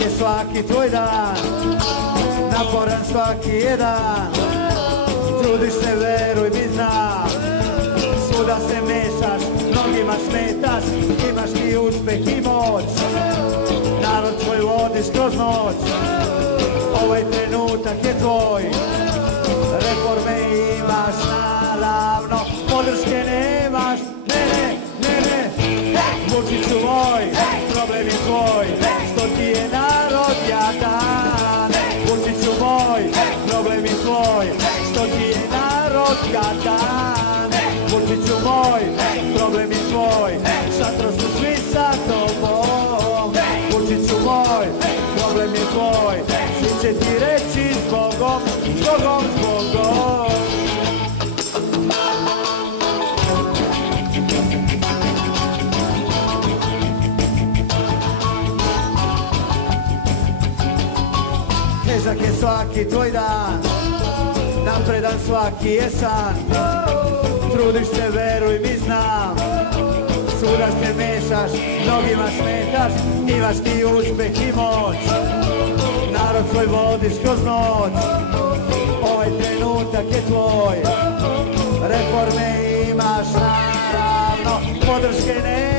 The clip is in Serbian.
je svaki tvoj dan, naporan svaki jedan. Trudiš se, veruj mi, znam, svuda se mešaš, mnogima smetaš, imaš ti uspeh i moć. Narod tvoj vodiš kroz noć, ovaj trenutak je tvoj. Reforme imaš naravno, podrške nemaš, ne, Vučiću moj, problem je tvoj, što ti je narod jadan. Vučiću moj, problem je tvoj, što ti je narod jadan. Vučiću moj, problem je tvoj, šatro su svi sa tobom. Vučiću moj, problem je tvoj, svi će ti reći zbogom. Težak je svaki tvoj dan, napredan svaki je san. Trudiš se, veruj mi, znam, svuda se mešaš, mnogima smetaš, imaš ti uspeh i moć. Narod svoj vodiš kroz noć, ovaj trenutak je tvoj. Reforme imaš naravno, podrške ne